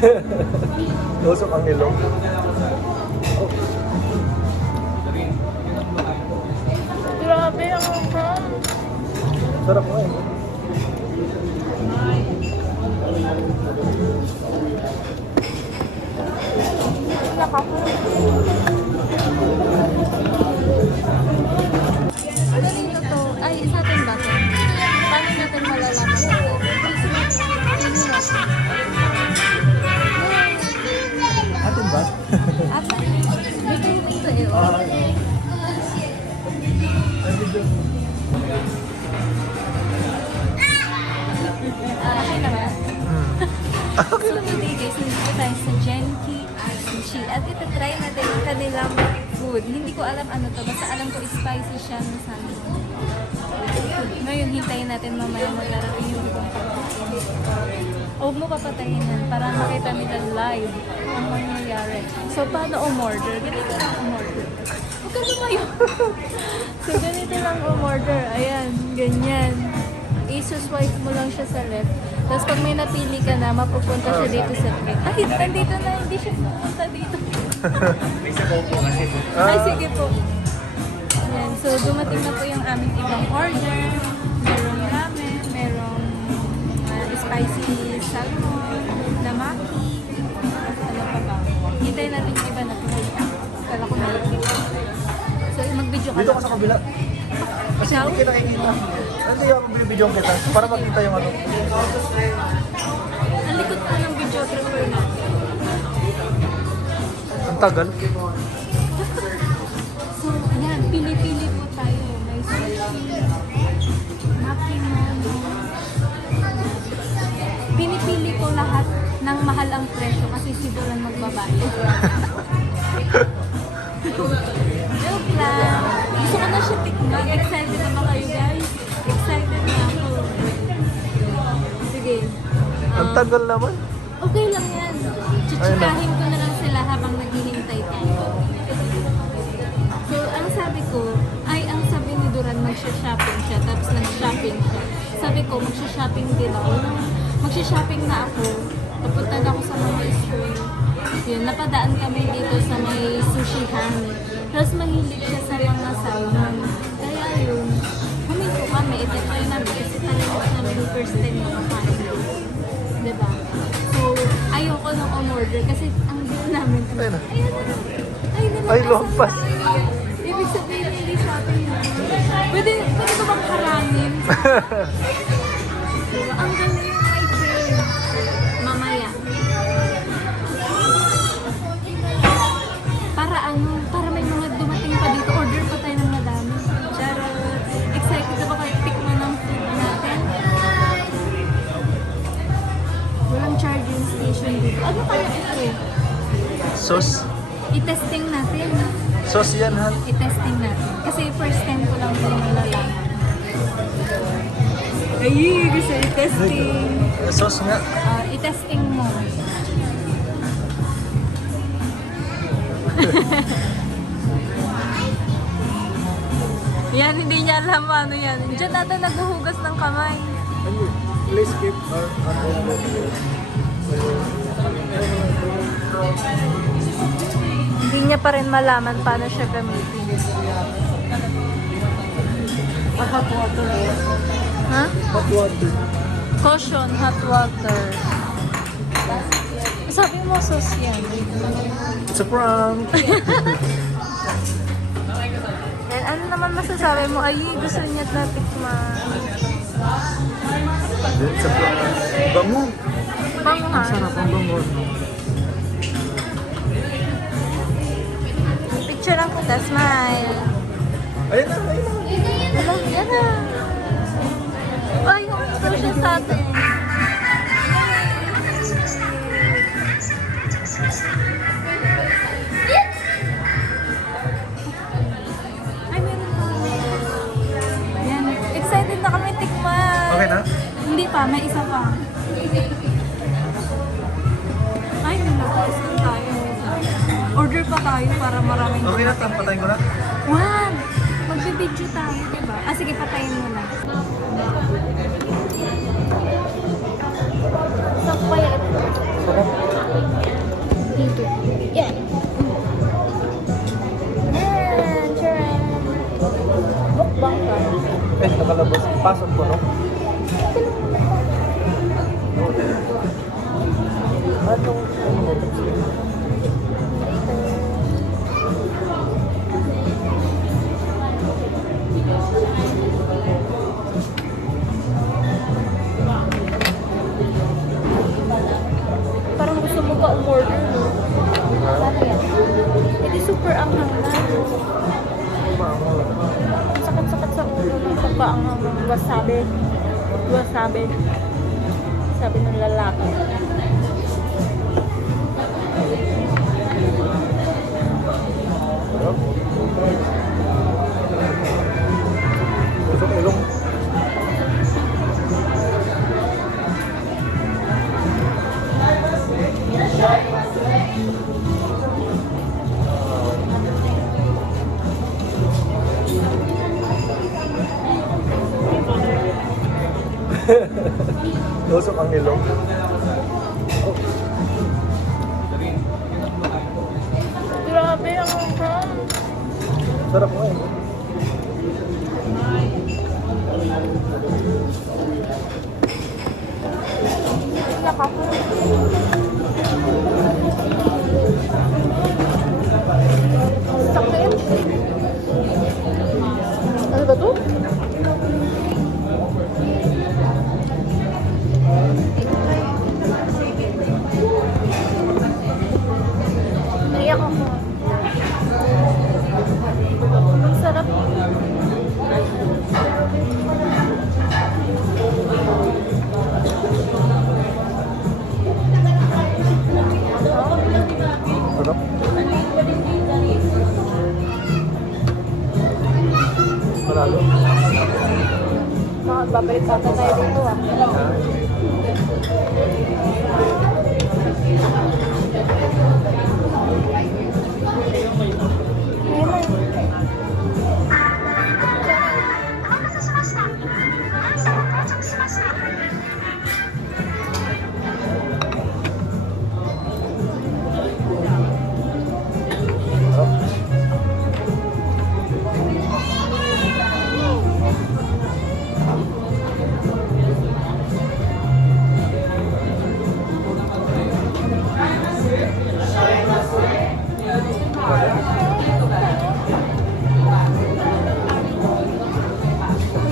Tusok ang ilong. Grabe ang ham. Sarap mo eh. Ano nito to? Ay, sa atin ba to? Paano natin malalaman ito? Atin ba? Atin? Dito yung ito eh. Okay naman. So today guys, nandito tayo sa Genki Sushi at itatry natin yung kanilang food. Hindi ko alam ano to, basta alam ko spicy siya ng sana. Ngayon, hintayin natin mamaya maglarating yung ibang pagkain. Huwag mo papatayin yan para makita nila live ang mangyayari. So, paano umorder? Ganito lang umorder. Huwag ka lumayo. So, ganito lang umorder. Ayan, ganyan. I-swipe mo lang siya sa left. Tapos pag may napili ka na, mapupunta siya dito sa right. Ay, nandito na. Hindi siya pupunta dito. Ay, sige po. Ayan. So, dumating na po yung aming ibang order. Merong ramen, merong spicy salmon, na maki. Ano pa ba? Hintayin natin yung iba na pinili. Kala ko nakikita. So, mag-video ka Dito ka sa kabila. Kasi hindi kita nakikita. Hindi ako binibidyoan kita para makita yung ano. Ang likod pa ng videographer na. Ang tagal. So, ayan, pili-pili po tayo. May sushi, makimono. Pinipili ko lahat ng mahal ang presyo kasi siguro magbabayad. Joke lang. Gusto ko na siya tikman. Excited na ba kayo guys? Excited na ako. Sige. Ang tagal naman. Okay lang yan. Chichikahin ko na lang sila habang naghihintay tayo. So, ang sabi ko, ang sabi ni Duran, magsha-shopping siya, tapos nag-shopping siya. Sabi ko, magsha-shopping din ako. Magsha-shopping na ako. Papunta na ako sa mga store. Yun, napadaan kami dito sa may sushihan. Tapos mahilig siya sa mga salmon. Kaya yun, huminto kami. Ito-try namin kasi talaga namin yung first time na makain. Diba? So, ayoko nung umorder kasi ang deal namin. Ayun na. Ay, lumpas. Ibig sabihin, hindi shopping na. Pwede ko bang harangin? Diba? Ang galing, my friend. Mamaya. Para may mga dumating pa dito, order pa tayo ng madami. Charot. Excited na ba kayo tikman ng food natin? Walang charging station dito. Ano kaya ito? Sauce. I-testing natin. Sauce yan, Han. I-testing natin. Kasi first time ko lang din nalalaman. Ay, gusto i-testing. Sauce nga. I-testing mo. Yan, hindi niya alam ano yan. Diyan natin naghuhugas ng kamay. Please keep Hindi niya pa rin malaman paano siya gamitin. hot water. Ha? Hot water. Caution, hot water. Sabi mo, sauce yan. It's a prank. Yan, ano naman masasabi mo? Ay, gusto niya na tikman. It's a prank. Bango. Bango ha? Sarap ang bango. Picture lang kita, smile. Ayun na, ayun na. Diba? Yan na. Ay, yung expression sa atin. Ay, meron pa. Yan. Excited na kami tikman. Okay na? Hindi pa, may isa pa. Ay, nalapasan tayo. Order pa tayo para maraming... Okay na, patayin ko na. Juan! Magbibidyo tayo, diba? Ah, sige, patayin mo na. Saan kaya ito? Pasok po, no? Anong mo? Parang gusto mo pa umorder, no? Ano yan? Hindi super anghang na. Ang sakit-sakit sa ulo ng pagpaanghang ng wasabi. Wasabi. Sabi ng lalaki. Tusok ilong. Tusok ang ilong. Grabe ang anghang. Sarap mo eh. Sakit. Ano ba to? Naiyak ako. Ang sarap. Sarap. Panalo. Babalik pa tayo dito ah.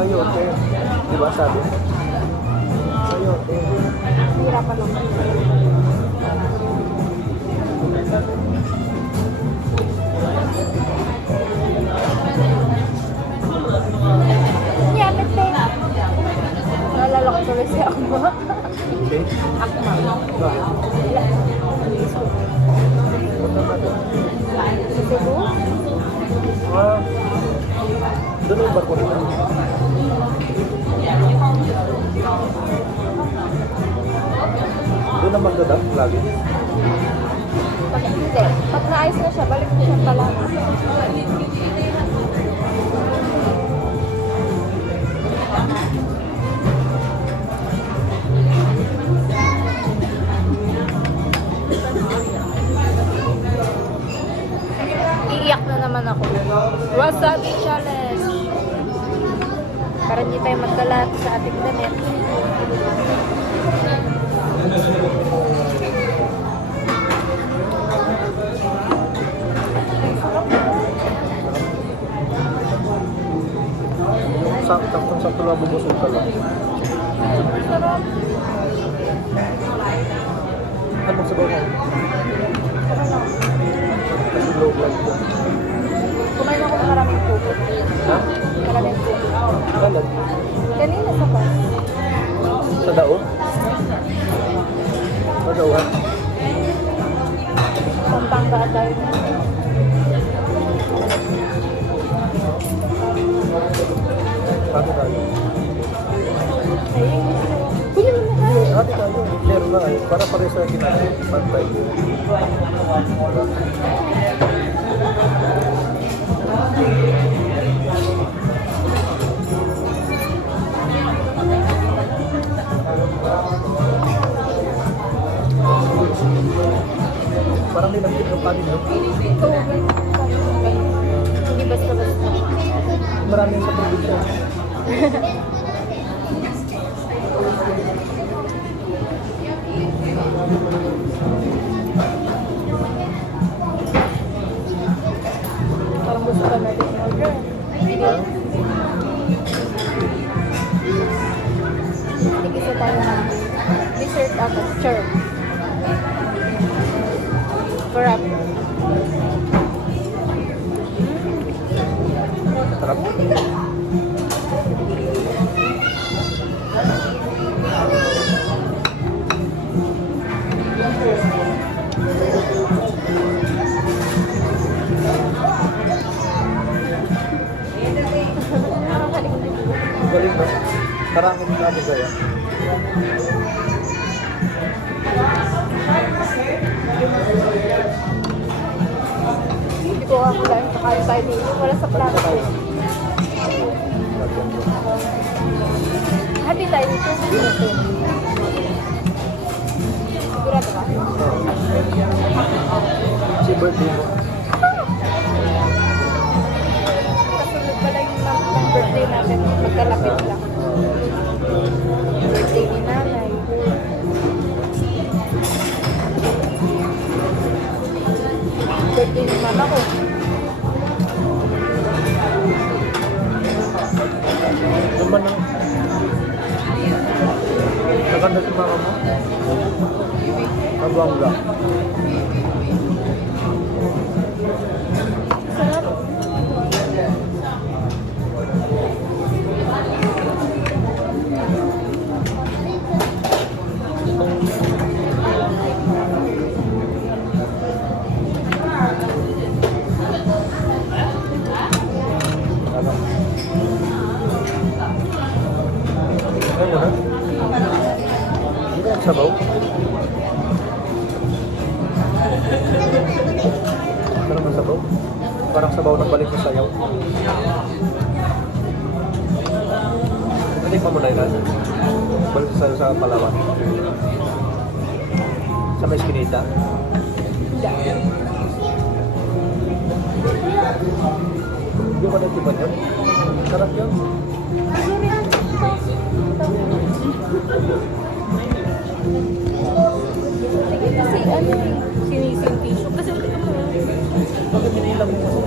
Sayote. Di ba sabi? Sayote. Hirapan ako. Nyamit eh. Naalala ko tuloy si Akma. Okay. Akma. Bakit? Punta natin. Sa Cebu? Ah, doon yung barko nila. Doon na magdadap lagi. Pag hindi. Pag naayos na siya, balik mo siya pala. Iiyak na naman ako. Wasabi challenge! Para hindi tayo magkalat sa ating damit. Saktong-sakto lang bubusog ka lang. Sarap. Anong sabaw mo? Kasi low blood ka. Kumain ako ng maraming tubig. Ha? Maraming tubig. Kalag? Kanina sa bus. Sa daon? Sa dawan? Pampanga at dahil. Hati tayo. Ayun. Kunin mo na. Hindi, hati tayo. Meron lang eh. Para pares sa kinain. Pantay. Parang may nagtip ng kanin, no? Hindi basta-basta. Marami sa probinsya. tayo ng dessert agad. Sure. Correct. Sarap. Galing ba? Karangin yung ate ko yan. Hindi ko ako lang kakain tayo dito. Wala sa plato. Happy tayo dito. Sigurado ka? Si birthday mo. Kasunod pala yung ng birthday natin. Magkalapit lang. Birthday ni nanay. Birthday ni mama ko. Naman ang... Naganda si mama mo? Nabangga. Sarap. Ano? Ano na? Hindi ka sabaw? Parang masabaw? Parang sabaw ng balik sa sayaw. Natikman mo na yun? Balik sa sayaw sa Palawan. Sa may Eskinita? Hindi ko natipan yun. Sarap yun. Kasi ano eh, sinisim tissue. Kasi hindi mo. Bakit binilang mo kasi?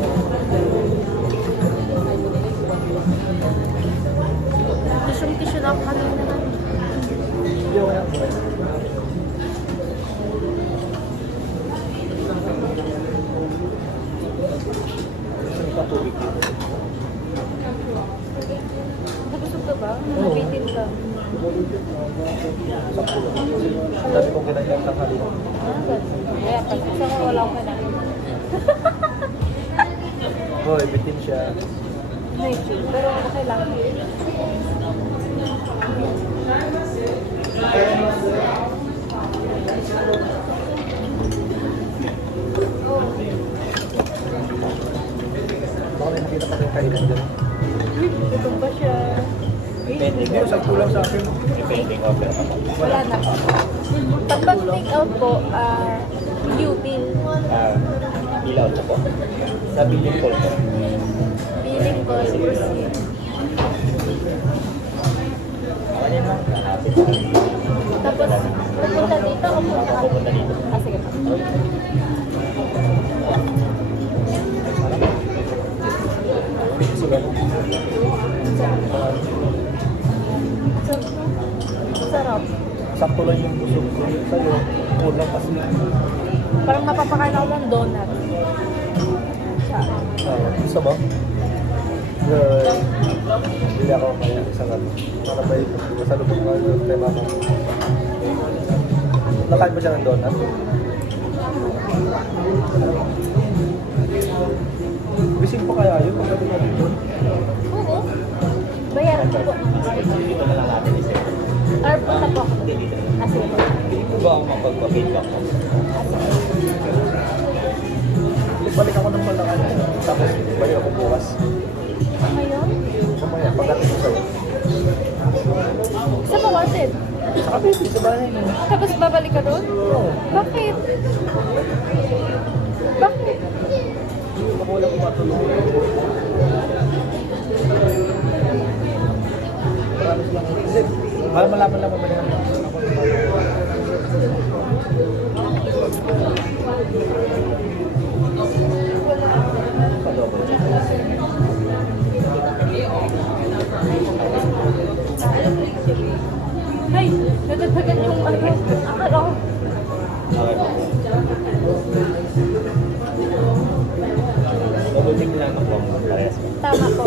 Tissue na ako kanina na. Hindi ko kaya. Gusto ka tubig dito. Nabusog ka ba? Nabitin ka. Sakto lang. Dami kong kinain ng tanghali. Kaya pag isa ko wala akong kailangan. Hoy, bitin siya. Medyo, pero okay lang. Baka may nakita ka tayong kainan dyan. Gutom ba siya? Hindi ko sakto lang sa akin. Wala na. Pag take out po, U-bill. Ilaw na po. Sa billing call po. Billing ko, receipt. Tapos, pupunta dito o pupunta dito? Ah, sige pa. Sarap. Sakto lang yung busog ko sa'yo. Kulang kasi. Parang napapakain ako ng donut. Gusto mo? Good. Bili ako kaya isang ano. Para ba ito? Sa lubog nga yung kay mama. Nakain ba siya ng donut? Bising pa kaya yun pagdating natin doon? Oo. Bayaran ko po. Dito na lang natin isa. Or punta po ako. Ah, sige po. Hindi po ba ako mapagpa-feedback po? Balik ako ng Malacan. Tapos balik ako bukas. Ngayon? Mamaya, pagdating ko sa'yo. Saan mo wanted? Sa Cavite, sa bahay mo. Tapos babalik ka doon? Oo. Bakit? Bakit? Ako wala ko matulog. Maraming lang. Kasi, para malaman lang mamaya naman. Ay! Agad yung ano, akala ko. Okay po. Double check lang ako po. Parehas po. Tama po.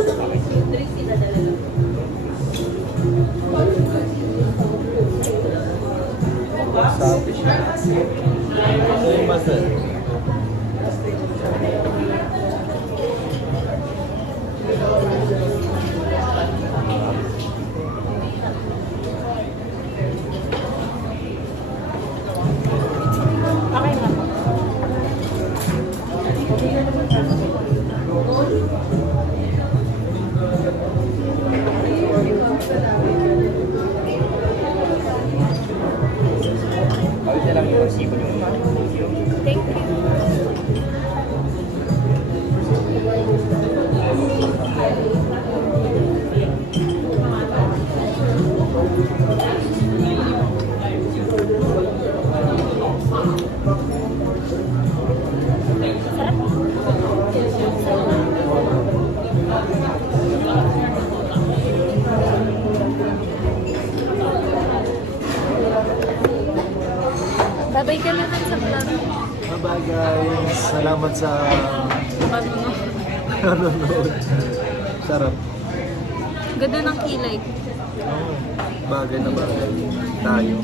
Sabi siya. So yung muscle. Okay na po. Bawit na lang yung sipon yung video. Thank you. Babay ka na lang sa vlog. Bye guys. Salamat sa nanonood. Sarap. Ganda ng kilay. Bagay na bagay tayo.